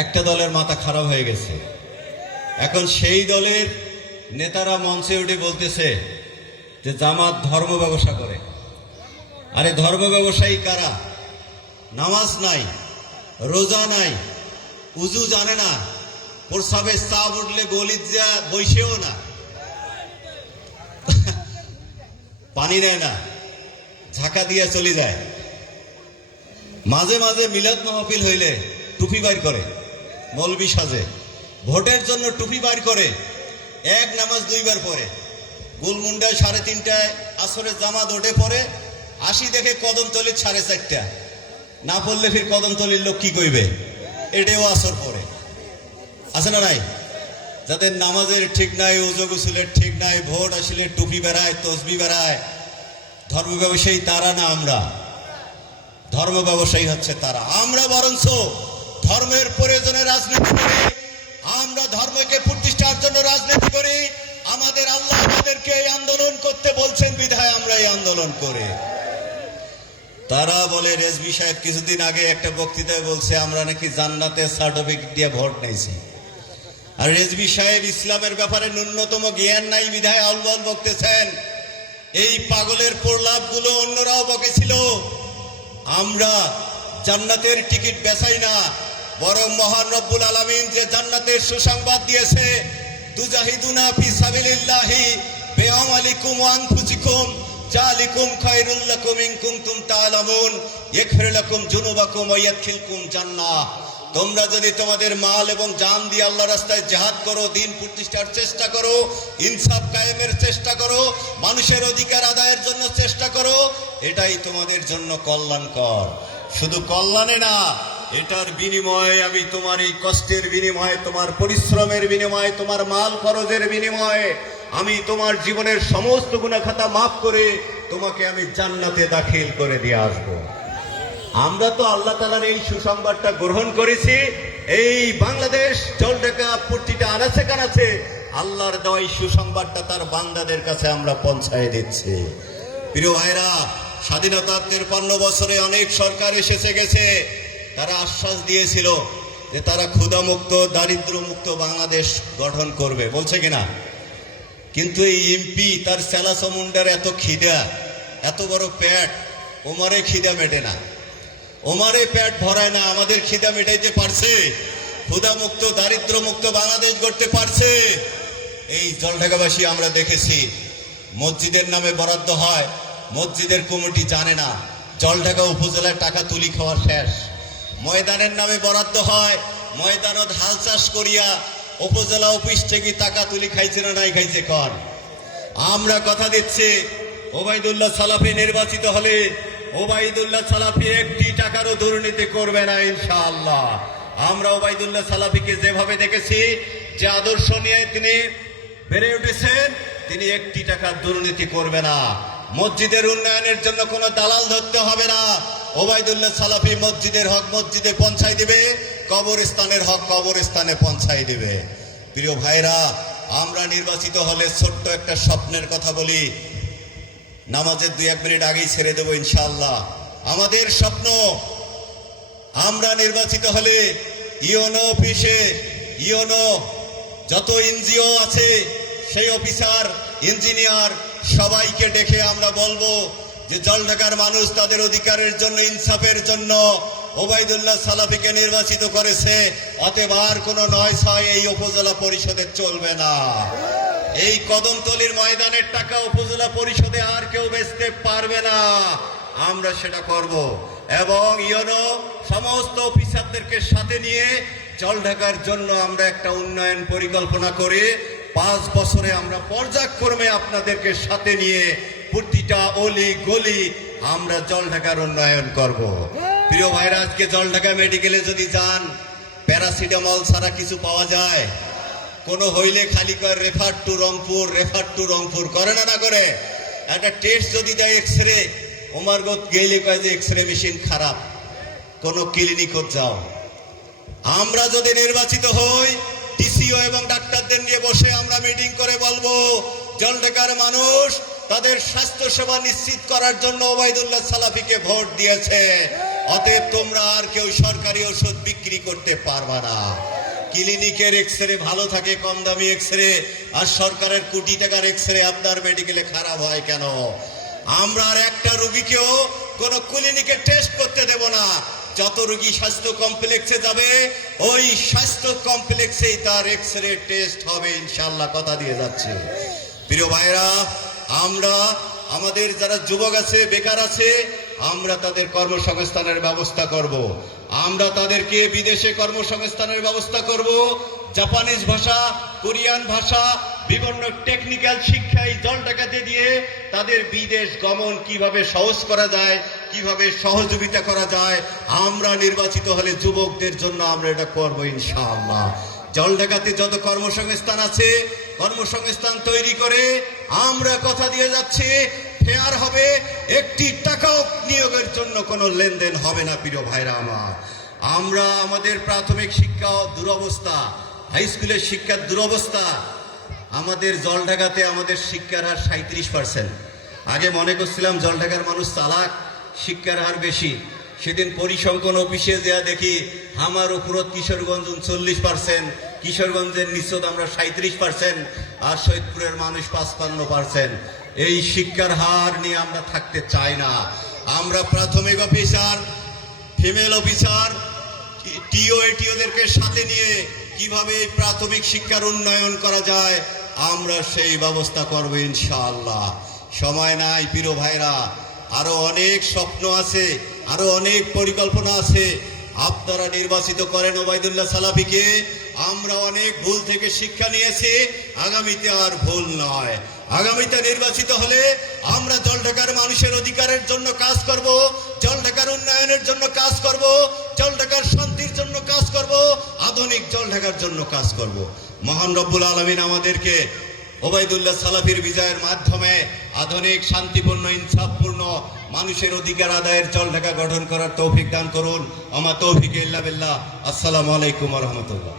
একটা দলের মাথা খারাপ হয়ে গেছে। এখন সেই দলের নেতারা মঞ্চে উঠে বলতেছে যে জামাত ধর্ম ব্যবসা করে। আরে ধর্ম ব্যবসায়ী কারা? নামাজ নাই, রোজা নাই, উজু জানে না, প্রসাবে চাপ উঠলে গলিত যা বইসেও না, পানি নেয় না, ঝাঁকা দিয়ে চলে যায়। মাঝে মাঝে মিলাদ মাহফিল হইলে টুপি বাইর করে, মৌলবি সাজে, ভোটের জন্য টুপি বাইর করে, এক নামাজ দুইবার পড়ে, গুলমুন্ডায় 3:30টায় আসরের জামাত ওঠে পড়ে, আসি দেখে কদমতলির 4:30, না পড়লে ফির কদমতলির লোক কি কইবে, এটাও আসর পড়ে। আছে না নাই? যাদের নামাজের ঠিক নাই, ওযু গোসলের ঠিক নাই, ভোট আসলে টুপি বেড়ায়, তসবি বেড়ায়, ধর্ম ব্যবসায়ী তারা না আমরা। ধর্ম ব্যবসায়ী হচ্ছে তারা। আমরা বরঞ্চ ধর্মের প্রয়োজনে রাজনীতি করি, আমরা ধর্মকে প্রতিষ্ঠার জন্য রাজনীতি করি। আমাদের আল্লাহ আমাদেরকে এই আন্দোলন করতে বলছেন বিধায় আমরা এই আন্দোলন করি। তারা বলে, রেজভী সাহেব কিছুদিন আগে একটা বক্তৃতায় বলছে আমরা নাকি জান্নাতের সার্টিফিকেট দিয়ে ভোট নিয়েছি। আর রেজভী সাহেব ইসলামের ব্যাপারে ন্যূনতম জ্ঞান নাই বিধায় আলবল বকতেছেন। এই পাগলের প্রলাপগুলো অন্যরাও বকেছিল। আমরা জান্নাতের টিকিট বেচাই না, বরং মহান রব্বুল আলামিন যে জান্নাতের সুসংবাদ দিয়েছে, তুজাহিদুনা ফি সাবিলিল্লাহি বিআমালিকুম ওয়া আনফুসিকুম যালিকুম খায়রুল লাকুম ইন কুনতুম তা'লামুন ইয়াগফির লাকুম যুনুবাকুম ওয়া ইয়াদখিলকুম জান্নাহ। তোমরা যদি তোমাদের মাল এবং জান দিয়ে আল্লাহর রাস্তায় জিহাদ করো, দ্বীন প্রতিষ্ঠার চেষ্টা করো, ইনসাফ কায়েমের চেষ্টা করো, মানুষের অধিকার আদায়ের জন্য চেষ্টা করো, এটাই তোমাদের জন্য কল্যাণকর। শুধু কল্যাণে না, এটার বিনিময়ে আমি তোমার এই কষ্টের বিনিময়ে, তোমার পরিশ্রমের বিনিময়ে, তোমার মাল খরচের বিনিময়ে আমি তোমার জীবনের সমস্ত গুনাহ খাতা মাফ করে তোমাকে আমি জান্নাতে দাখিল করে দিয়ে আসবো। আমরা তো আল্লাহ তাআলার এই সুসংবাদটা গ্রহণ করেছি। এই বাংলাদেশ জলঢাকা প্রতিটা আনাচে কানাচে আল্লাহর দেওয়া এই সুসংবাদটা তার বান্দাদের কাছে আমরা পৌঁছায় দিচ্ছি। প্রিয় ভাইরা, স্বাধীনতার 53 বছরে অনেক সরকার এসেছে গেছে, তারা আশ্বাস দিয়েছিল যে তারা ক্ষুধামুক্ত, দারিদ্র্যমুক্ত বাংলাদেশ গঠন করবে, বলছে কিনা? কিন্তু এই এমপি তার সেলাসমুন্ডার এত খিদা, এত বড় পেট, ওমারে খিদা মেটে না, ওমারে পেট ভরায় না। আমাদের খিদা মেটাইতে পারছে? ক্ষুধামুক্ত দারিদ্র্যমুক্ত বাংলাদেশ গড়তে পারছে? এই জলঢাকাবাসী আমরা দেখেছি, মসজিদের নামে বরাদ্দ হয়, মসজিদের কমিটি জানে না, জলঢাকা উপজেলায় টাকা তুলি খাওয়ার শেষ। ময়দানের নামে বরাদ্দ হয়, ময়দানত হাল চাষ করিয়া উপজেলা অফিস থেকে টাকা তুলি খাইছে না নাই খাইছে কর। আমরা কথা দিচ্ছি, ওবায়দুল্লাহ সালাফি নির্বাচিত হলে ওবায়দুল্লাহ সালাফি একটি টাকারও দুর্নীতি করবে না ইনশাআল্লাহ। আমরা ওবায়দুল্লাহ সালাফিকে যেভাবে দেখেছি, যে আদর্শ নিয়ে তিনি বেড়ে উঠেছেন, তিনি একটি টাকার দুর্নীতি করবে না। মসজিদের উন্নয়নের জন্য কোনো দালাল ধরতে হবে না। ওবায়দুল্লাহ সালাফি মসজিদের হক মসজিদে পৌঁছাই দিবে, কবরস্থানের হক কবরস্থানে পৌঁছাই দিবে। প্রিয় ভাইরা, আমরা নির্বাচিত হলে ছোট্ট একটা স্বপ্নের কথা বলি, নামাজের 2-1 মিনিট আগেই ছেড়ে দেবো ইনশাআল্লাহ। আমাদের স্বপ্ন, আমরা নির্বাচিত হলে ইওনো অফিসে, ইওনো যত এনজিও আছে, সেই অফিসার, ইঞ্জিনিয়ার সবাইকে ডেকে আমরা বলবো যে জলঢাকার মানুষ তাদের অধিকারের জন্য, ইনসাফের জন্য ওবায়দুল্লাহ সালাফিকে নির্বাচিত করেছে, অতএব আর কোনো 9-6 এই উপজেলা পরিষদে চলবে না। এই কদমতলির ময়দানের টাকা উপজেলা পরিষদে আর কেউ বেচতে পারবে না, আমরা সেটা করব। এবং ইওনো সমস্ত অফিসারদেরকে সাথে নিয়ে জলঢাকার জন্য আমরা একটা উন্নয়ন পরিকল্পনা করে 5 বছরে আমরা পর্যায়ক্রমে আপনাদেরকে সাথে নিয়ে প্রতিটা অলি গলি আমরা জলঢাকার উন্নয়ন করব। প্রিয় ভাইরা, আজকে জলঢাকা মেডিকেলে যদি যান, প্যারাসিটামল ছাড়া কিছু পাওয়া যায়? কোনো হইলে খালি করে refer to Rangpur, refer to Rangpur করে না? না করে। একটা টেস্ট যদি দেয় এক্সরে, ওমারগত গেলে কয় যে এক্সরে মেশিন খারাপ, কোনো ক্লিনিকত যাও। আমরা যদি নির্বাচিত হই, টিসিও এবং ডাক্তারদের নিয়ে বসে আমরা মিটিং করে বলবো, জলঢাকার মানুষ তাদের স্বাস্থ্য সেবা নিশ্চিত করার জন্য ওবায়দুল্লাহ সালাফিকে ভোট দিয়েছে। অতএব তোমরা আর কেউ সরকারি ওষুধ বিক্রি করতে পারবা না। ক্লিনিকের এক্সরে ভালো থাকে, কম দামি এক্সরে, আর সরকারের কোটি টাকার এক্সরে আপনার মেডিকেলে খারাপ হয় কেন? আমরা আর একটা রোগীকেও কোনো ক্লিনিকে টেস্ট করতে দেব না। যত রোগী স্বাস্থ্য কমপ্লেক্সে যাবে ওই স্বাস্থ্য কমপ্লেক্সেই তার এক্সরে টেস্ট হবে ইনশাআল্লাহ, কথা দিয়ে যাচ্ছে। প্রিয় ভাইরা, আমরা আমাদের যারা যুবক আছে, বেকার আছে, আমরা তাদের কর্মসংস্থানের ব্যবস্থা করব। আমরা তাদেরকে বিদেশে কর্মসংস্থানের ব্যবস্থা করব। জাপানিজ ভাষা, কোরিয়ান ভাষা, বিভিন্ন টেকনিক্যাল শিক্ষায় জল ডাকাতি দিয়ে তাদের বিদেশ গমন কিভাবে সহজ করা যায়, কিভাবে সহযোগিতা করা যায়, আমরা নির্বাচিত হলে যুবকদের জন্য আমরা এটা করব ইনশাআল্লাহ। জল ডাকাতে যত কর্মসংস্থান আছে, কর্মসংস্থান তৈরি করে আমরা কথা দিয়ে যাচ্ছি ফেয়ার হবে, একটি টাকাও নিয়োগের জন্য কোনো লেনদেন হবে না। প্রিয় ভাইরা আমার, আমরা আমাদের প্রাথমিক শিক্ষা দুরবস্থা, হাই স্কুলের শিক্ষার দুরবস্থা। আমাদের জলঢাকাতে আমাদের শিক্ষার হার 37%। আগে মনে করছিলাম জলঢাকার মানুষ চালাক, শিক্ষার হার বেশি। সেদিন পরিসংখ্যান অফিসে যা দেখি আমার উপরত কিশোরগঞ্জ 39%, কিশোরগঞ্জের নিচত আমরা 37%, আর সৈয়দপুরের মানুষ 55%। এই শিক্ষার হার নিয়ে আমরা থাকতে চাই না। আমরা প্রাথমিক অফিসার, ফিমেল অফিসার, টিও এটিওদেরকে সাথে নিয়ে কিভাবে এই প্রাথমিক শিক্ষার উন্নয়ন করা যায় আমরা সেই ব্যবস্থা করব ইনশাআল্লাহ। সময় নাই প্রিয় ভাইরা, আরো অনেক স্বপ্ন আছে, আরো অনেক পরিকল্পনা আছে। আপনারা নির্বাচিত করেন ওবায়দুল্লাহ সালাফিকে। আমরা অনেক ভুল থেকে শিক্ষা নিয়েছি, আগামীতে আর ভুল নয়। আগামীতে নির্বাচিত হলে আমরা জলঢাকার মানুষের অধিকারের জন্য কাজ করব, জলঢাকার উন্নয়নের জন্য কাজ করব, জলঢাকার শান্তির জন্য কাজ করব, আধুনিক জলঢাকার জন্য কাজ করব। মহান রব্বুল আলামিন আমাদেরকে ওবায়দুল্লাহ সালাফির বিজয়ের মাধ্যমে আধুনিক, শান্তিপূর্ণ, ইনসাফপূর্ণ মানুষের অধিকার আদায়ের জলঢাকা গঠন করার তৌফিক দান করুন। আমা তৌফিক ইল্লা বিল্লাহ। আসসালামু আলাইকুম ওয়া রাহমাতুল্লাহ।